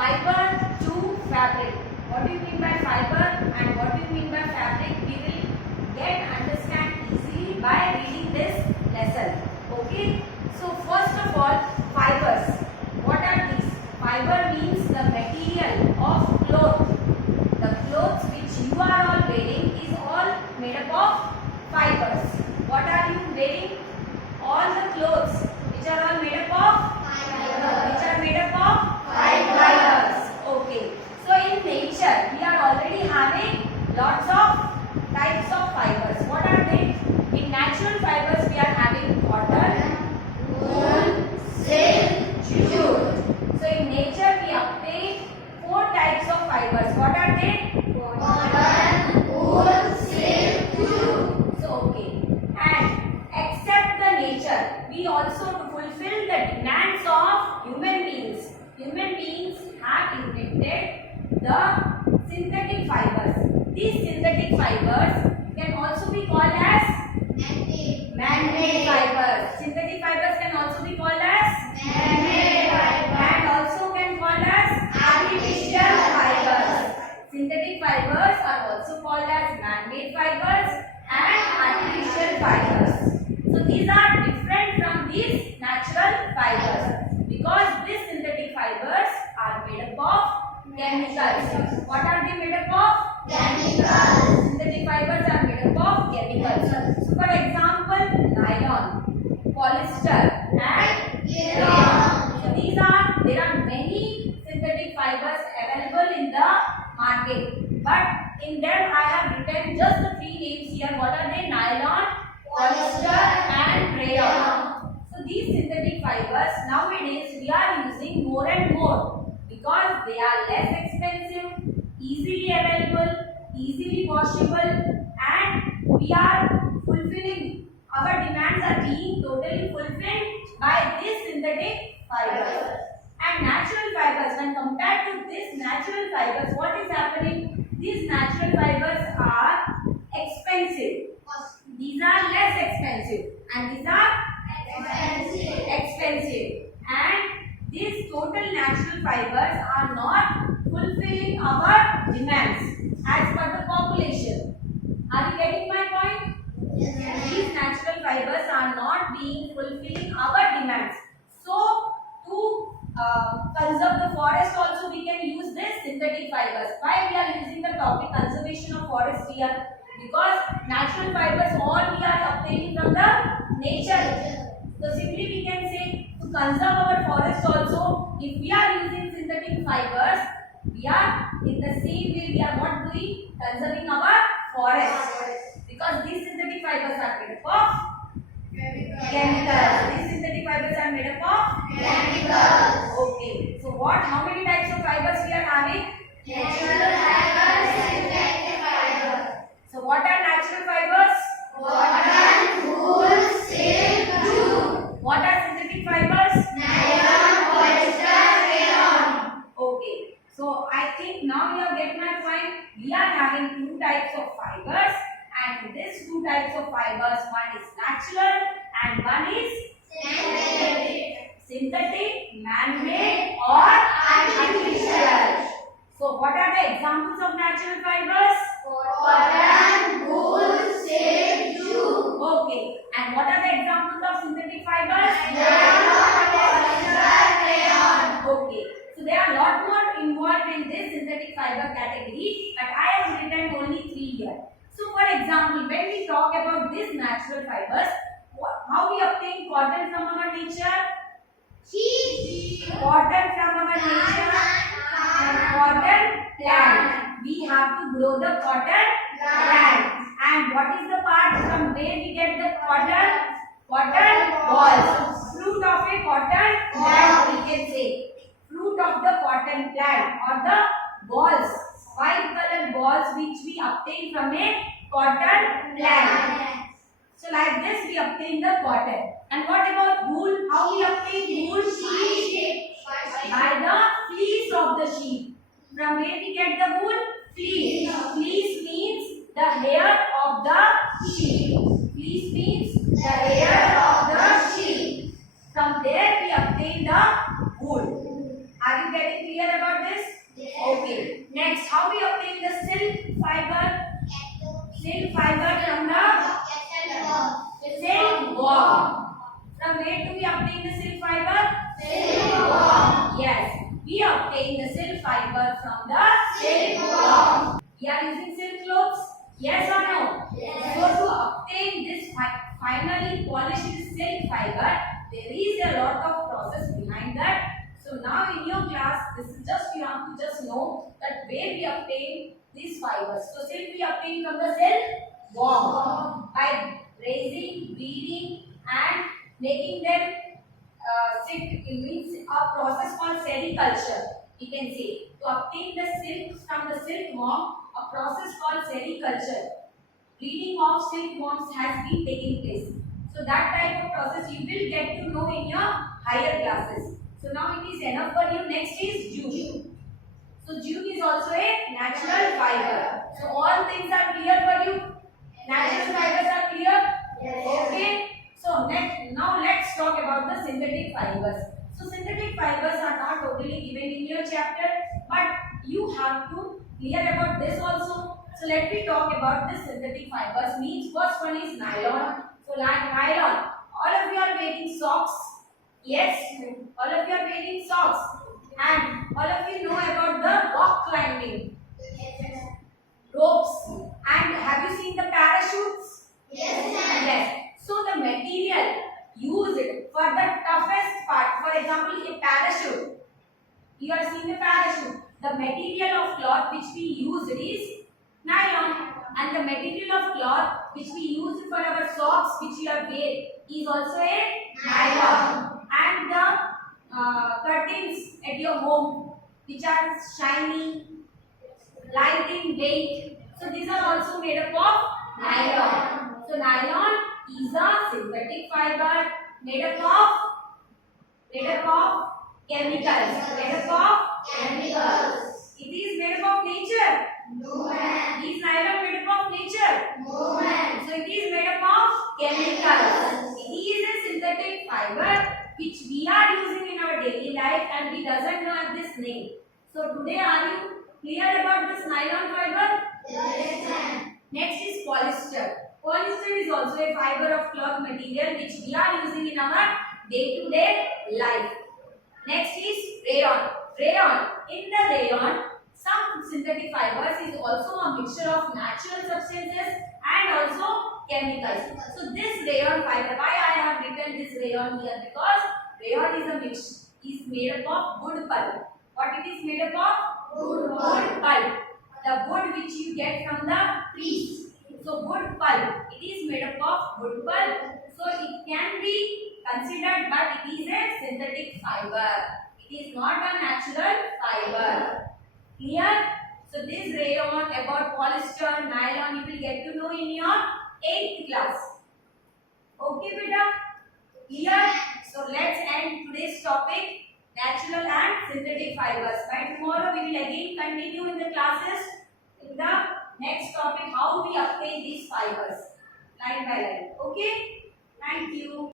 fiber to fabric. What do you mean by fiber and what do you mean by fabric? We will understand easily by reading this lesson. Okay. So first of all, fibers. What are these? Fiber means the material of cloth. The clothes which you are all wearing is all made up of fibers. What are you wearing? All the clothes which are all made up of which are made up of fibers. Okay. So in nature we are already having lots of types of fibers. What are they? In natural fibers we are having cotton, wool, silk, jute. So in nature we obtain four types of fibers. What are they? Cotton, wool, silk, jute. So okay. And except the nature, we also fulfill the demands of human beings. Human beings have invented the synthetic fibers. These synthetic fibers can also be called as man-made fibers. Synthetic fibers can also be called as man-made fibers and also can called as artificial fibers. Synthetic fibers are also called as man-made fibers and artificial fibers. So these are different from these natural fibers because these synthetic fibers are made up of chemicals. What are they made up of? Chemicals. Synthetic fibers are made up of chemicals. So for example, nylon, polyester and rayon. So there are many synthetic fibers available in the market. But in them I have written just the three names here. What are they? Nylon, polyester and rayon. So these synthetic fibers nowadays we are using more and more because they are less expensive, easily available, easily washable, and we are fulfilling, our demands are being totally fulfilled by these synthetic fibers. And natural fibers, when compared to these natural fibers, what is happening? These natural fibers are expensive. These are less expensive and these are expensive. And these total natural fibers are not fulfilling our demands as per the population. Are you getting my point? Yes. These natural fibers are not being fulfilling our demands. So to conserve the forest also we can use this synthetic fibers. Why we are using the topic conservation of forest here? Because natural fibers all we are obtaining from the nature. So simply we can say to conserve our forest also, if we are using synthetic fibers, we are in the same way we are not doing conserving our forest. Because these synthetic fibers are made up of chemicals. These synthetic fibers are made up of chemicals. Okay. So how many types of fibers we are having? Natural fibers, synthetic fibers. So what are natural fibers? Cotton, wool, silk, jute. What are synthetic fibers? Nylon, polyester, rayon. Okay. So I think now you have get my point. We are having two types of fibers, and these two types of fibers, one is natural and one is synthetic, man-made or artificial. So what are the examples of natural fibers? Cotton, wool, silk, jute. Okay. And what are the examples of synthetic fibers? Nylon, polyester, rayon. Okay. So there are a lot more involved in this synthetic fiber category, but I have written only three here. So for example, when we talk about these natural fibers, how we obtain cotton from our nature? Cotton from our nature, cotton plant. We have to grow the cotton plant. And what is the part from where we get the cotton? Cotton balls. Fruit of a cotton plant, we can say. Fruit of the cotton plant or the balls, white colored balls which we obtain from a cotton plant. So like this we obtain the cotton. And what about wool? How we obtain wool? By the fleece of the sheep. From where we get the wool? Fleece. Fleece means the hair of the sheep. Fleece means the hair of the sheep. From there we obtain the wool. Are you getting clear about this? where do we obtain the silk fiber? Silkworm. Yes, we obtain the silk fiber from the silkworm. We are using silk clothes. Yes or no? Yes. So to obtain this finally polished silk fiber, there is a lot of process behind that. So now in your class, this is just you have to just know that where we obtain these fibers. So silk we obtain from the silkworm by raising, breeding, and making them silk. It means a process called sericulture. We can say to obtain the silk from the silkworm, a process called sericulture. Breeding of silkworms has been taking place. So that type of process you will get to know in your higher classes. So now it is enough for you. Next is jute. So jute is also a natural fiber. So all things are clear for you. Natural fibers are clear. Yes. Okay. So now let's talk about the synthetic fibers. So synthetic fibers are not totally given in your chapter, but you have to clear about this also. So let me talk about the synthetic fibers. Means first one is nylon. So like nylon, all of you are wearing socks. Yes, all of you are wearing socks, and all of you know about the rock climbing, ropes, and have you seen the parachutes? Yes, ma'am. Yes. So the material used for the toughest part, for example, a parachute. You are seeing the parachute. The material of cloth which we use is nylon, and the material of cloth which we use for our socks which you are wearing is also a nylon. And the curtains at your home which are shiny, light in weight, so these are also made up of nylon. So nylon is a synthetic fiber made up of chemicals. Made up of chemicals. It is made up of nature. No, ma'am. Is nylon made up of nature? No, ma'am. So it is made up of chemicals. It is a synthetic fiber which we are using in our daily life, and we doesn't know this name. So today, are you clear about this nylon fiber? Yes, ma'am. Next is polyester. Polyester is also a fiber of cloth material which we are using in our day-to-day life. Next is rayon. Rayon. In the rayon, some synthetic fibers is also a mixture of natural substances and also chemicals. So this rayon fiber, why I have written this rayon here? Because rayon is a mix, is made up of wood pulp. What it is made up of? Wood pulp. The wood which you get from the trees. So wood pulp. It is made up of wood pulp. So it can be considered, but it is a synthetic fiber. It is not a natural fiber. Clear? So this rayon about polyester, nylon, you will get to know in your 8th class. Okay, beta? Clear? So let's end today's topic, natural and synthetic fibers. By tomorrow we will again continue in the classes in the next topic, how we obtain these fibers line by line. Okay? Thank you.